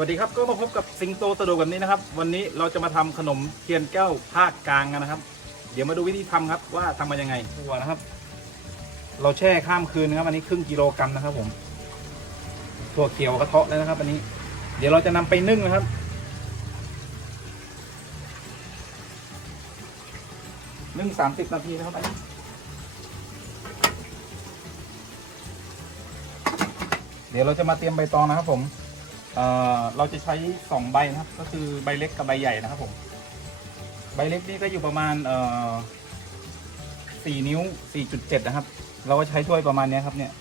วัสดีครับก็มาพบกับสิงโตสะดวกแบบนี้นะครับ วันนี้เราจะมาทำขนมเทียนแก้วภาคกลางกันนะครับ เดี๋ยวมาดูวิธีทำครับว่าทำมายังไงตัวนะครับ เราแช่ข้ามคืนนะครับอันนี้ครึ่งกิโลกรัมนะครับ ผมถั่วเขียวกระเทาะแล้วนะครับ อันนี้ เดี๋ยวเราจะนำไปนึ่งนะครับ นึ่งสามสิบนาทีนะครับอันนี้เดี๋ยวเราจะมาเตรียมใบตองนะครับผม เอ่อเราจะใช้สองใบนะครับ ก็คือใบเล็กกับใบใหญ่นะครับผมใบเล็กนี่ก็อยู่ประมาณเอ่อสี่นิ้วสี่จุดเจ็ดนะครับ เราก็ใช้ถ้วยประมาณนี้ครับเนี่ย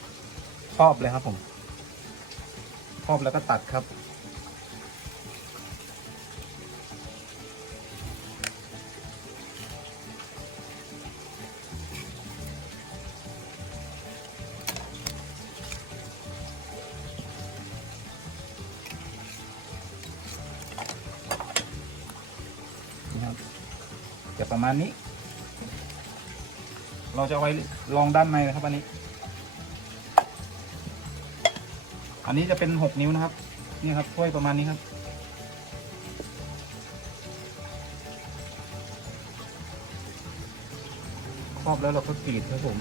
ครอบเลยครับผมครอบแล้วก็ตัดครับ จะประมาณนี้ เราจะไว้ลองด้านในนะครับอันนี้ อันนี้จะเป็นหกนิ้วนะครับ นี่ครับถ้วยประมาณนี้ครับ ครอบแล้วเราก็กรีดครับผม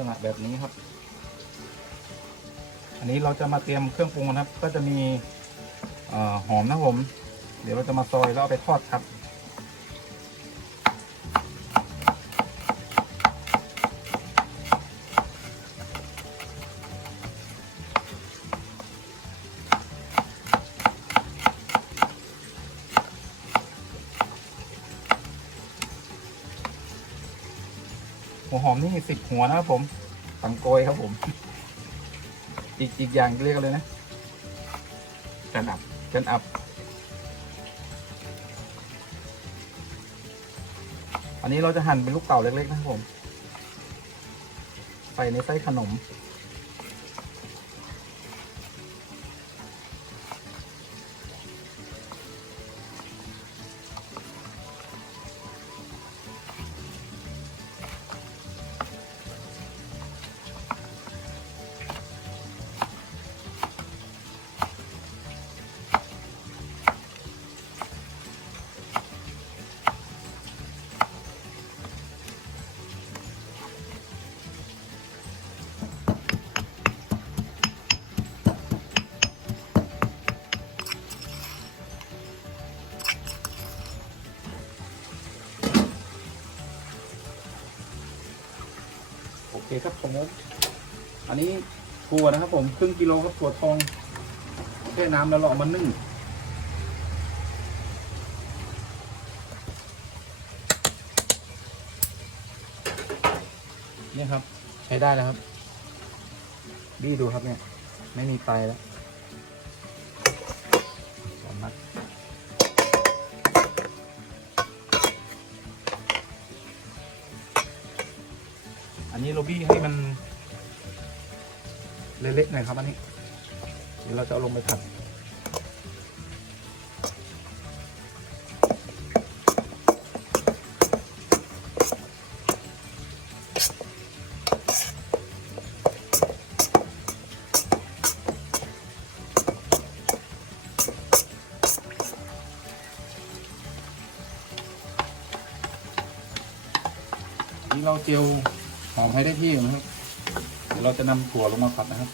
ษณะแบบนี้ครับ อันนี้เราจะมาเตรียมเครื่องปรุงนะครับ ก็จะมีอหอมนะผม เดี๋ยวเราจะมาซอยแล้วเอาไปทอดครับหัวหอมนี่สิบหัวนะครับผม ตังโกยครับผม อีกอีกอย่างเรียกเลยนะกันอับกันอับ อันนี้เราจะหั่นเป็นลูกเต่าเล็กๆนะครับผม ใส่ในไส้ขนม เคครับผมอันนี้ถั่วนะครับผมครึ่งกิโลครับถั่วทองแค่น้ำแล้วเราเอามานึ่งเนี่ยครับ ใช้ได้แล้วครับบี้ดูครับเนี่ย ไม่มีไฟแล้ว อันนี้เรบี้ให้มันเละๆหน่อยครับอันนี้ เดี๋ยวเราจะเอาลงไปผัดนี่เราเจียว หอมให้ได้ที่นะครับเดี๋ยวเราจะนำถั่วลงมาผัดนะครับ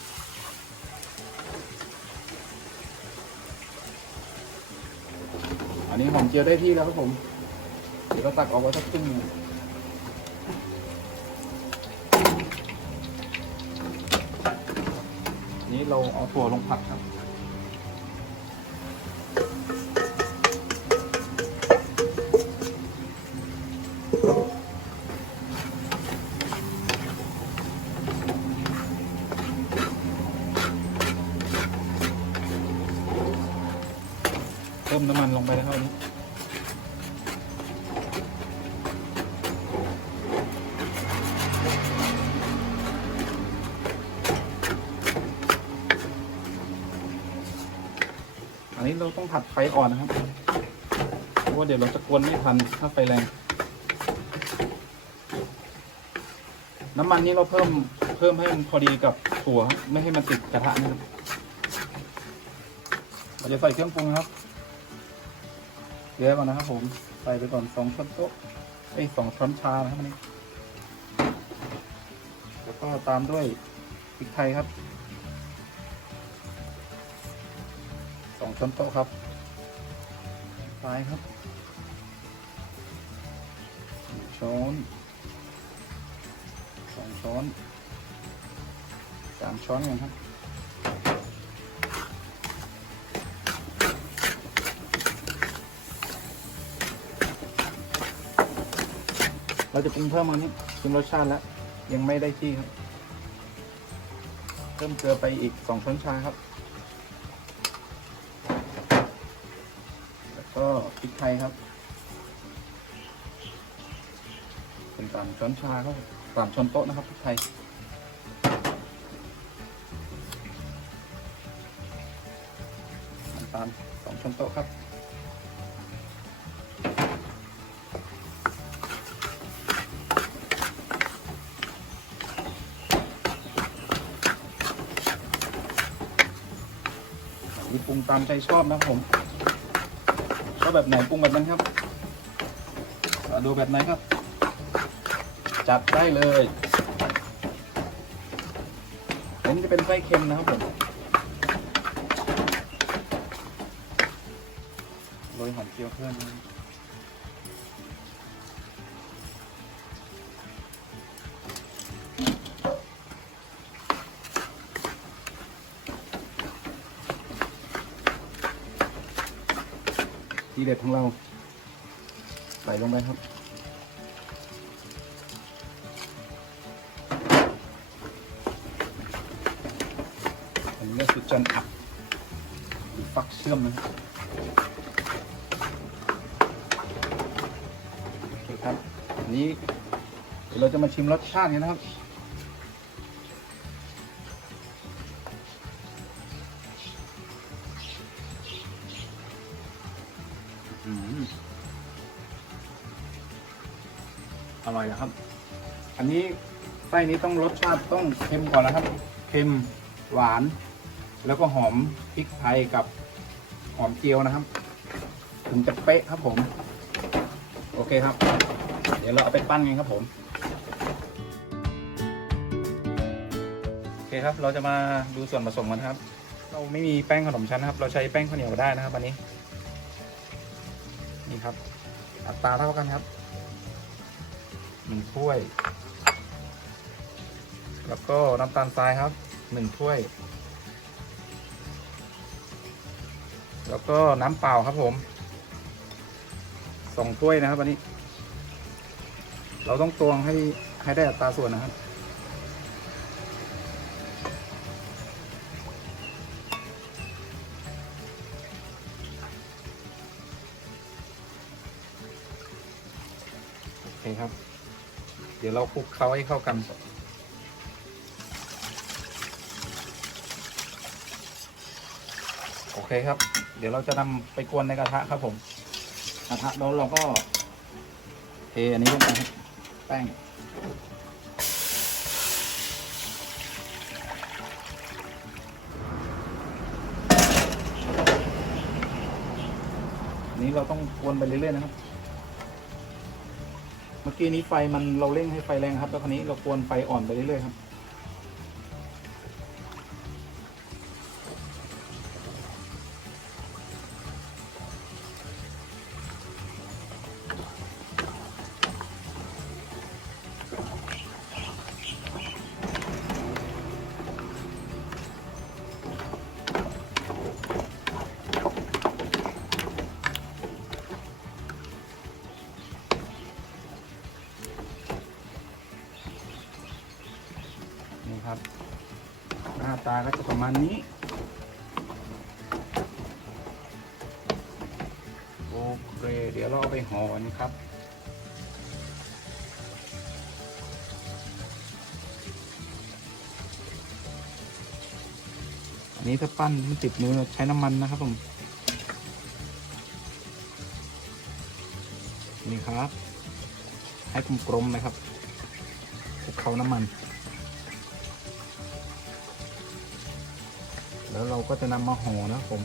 อันนี้หอมเจียวได้ที่แล้วครับผมเดี๋ยวเราตักออกไว้สักครึ่งนึงนี้เราเอาถั่วลงผัดครับ เพิ่มน้ำมันลงไปเท่านี้อันนี้เราต้องผัดไฟอ่อนนะครับ เพราะว่าเดี๋ยวเราจะกวนไม่ทันถ้าไฟแรง น้ำมันนี้เราเพิ่มเพิ่มให้มันพอดีกับถั่ว ไม่ให้มันติดกระทะนะครับเราจะใส่เครื่องปรุงครับ เยอะก่อนะครับผมใส่ไปก่อนสองช้อนโต๊ะไอ้สองช้อนชานะครับนนี้แล้วก็ตามด้วยพริกไทยครับสองช้อนโต๊ะครับซ้ายครับช้อนสองช้อนสามช้อนกันครับ เราจะปรุงเพิ่มอันนี้ปรุงรสชาติแล้ว ยังไม่ได้ที่ครับ เพิ่มเกลือไปอีกสองช้อนชาครับ แล้วก็พริกไทยครับเป็นสามช้อนชาครับสามช้อนโต๊ะนะครับพริกไทยตาลสองช้อนโต๊ะครับือปรุงตามใจชอบนะครับผมชอบแบบไหนปรุงแบบนั้นครับดูแบบไหนครับ จัดได้เลยผมจะเป็นไส้เค็มนะครับผมโรยหอมเจียวเพิ่ม ทีเด็ดของเรา ใส่ลงไปครับอันนี้ก็คือจันอักหรือฟักเชื่อมนะครับโอเคครับอันนี้เดี๋ยวเราจะมาชิมรสชาติกันนะครับ ร่อยนะครับ อันนี้ไส้นี้ต้องรสชาติต้องเค็มก่อนนะครับ เค็มหวาน แล้วก็หอมพริกไทยกับหอมเจียวนะครับ ถึงจะเป๊ะครับผม โอเคครับ เดี๋ยวเราเอาไปปั้นกันครับผม โอเคครับ เราจะมาดูส่วนผสมกันครับ เราไม่มีแป้งขนมชั้นนะครับ เราใช้แป้งข้าวเหนียวได้นะครับวันนี้ นี่ครับ อัตราเท่ากันครับ หนึ่งถ้วย แล้วก็น้ำตาลทรายครับหนึ่งถ้วย แล้วก็น้ำเปล่าครับผมสองถ้วยนะครับวันนี้ เราต้องตวงให้ให้ได้อัตราส่วนนะครับโอเคครับ ดี๋ยวเราคลุกเคล้าให้เข้ากันโอเคครับ เดี๋ยวเราจะนำไปกวนในกระทะครับผม กระทะแล้วเราก็เทอันนี้ลงไปแป้งนี้เราต้องกวนไปเรื่อยๆนะครับ กี้นี้ไฟมันเราเร่งให้ไฟแรงครับ แล้วคราวนี้เราควรไฟอ่อนไปเรื่อยๆครับ ประมาณนี้ โอเค เดี๋ยวเราไปห่อนครับอันนี้ถ้าปั้นมัติดมือใช้น้ำมันนะครับผมนี่ครับ ให้กลมๆนะครับคลุเคล้าน้ำมัน แล้วเราก็จะนำมาห่อนะครับผม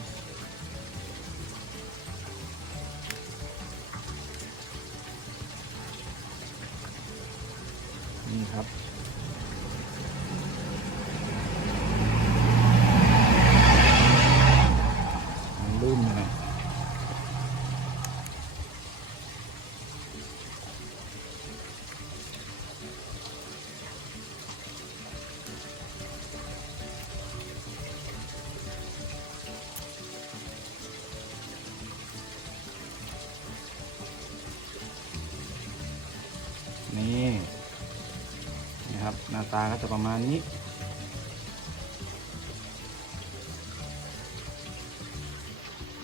หน้าตาก็จะประมาณนี้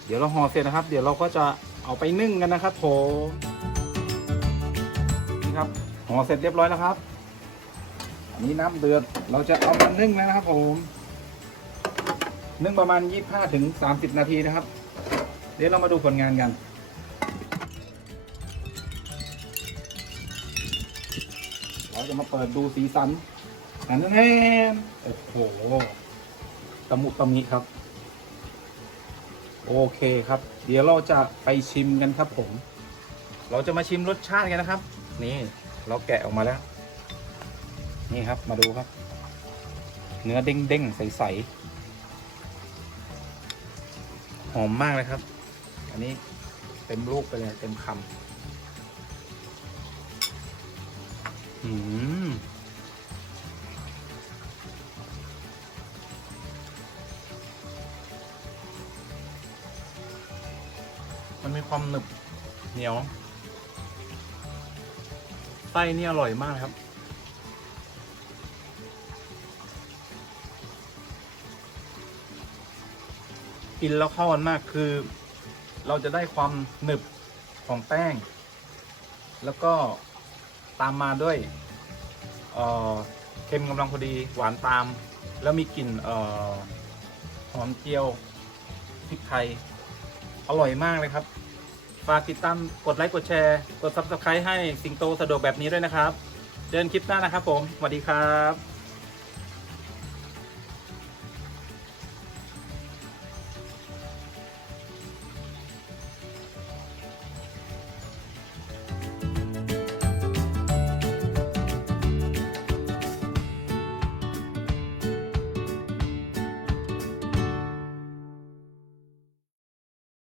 เดี๋ยวเราห่อเสร็จนะครับ เดี๋ยวเราก็จะเอาไปนึ่งกันนะครับผมนี่ครับห่อเสร็จเรียบร้อยแล้วครับ อันนี้น้ำเดือดเราจะเอามานึ่งแล้วนะครับผมนึ่งประมาณ 25ถึง30 นาทีนะครับ เดี๋ยวเรามาดูผลงานกัน เราจะมาเปิดดูสีสันอันนั้นแน่โอ้โหตะมุตะมิครับ โอเคครับ เดี๋ยวเราจะไปชิมกันครับผม เราจะมาชิมรสชาติกันนะครับ นี่ เราแกะออกมาแล้ว นี่ครับมาดูครับ เนื้อเด้งๆใสๆหอมมากเลยครับ อันนี้เต็มลูกไปเลยเต็มคำ อืมมันมีความหนึบเหนียวไส้นี่อร่อยมากครับ กินแล้วเข้ากันมากคือ เราจะได้ความหนึบของแป้ง แล้วก็ ตามมาด้วยเอ่อเค็มกำลังพอดีหวานตาม แล้วมีกลิ่นเอ่อหอมเจียวพริกไทย อร่อยมากเลยครับ ฝากติดตามกดไลค์กดแชร์ กด subscribe ให้สิงโตสะดวกแบบนี้ด้วยนะครับเจอกันคลิปหน้านะครับผม สวัสดีครับ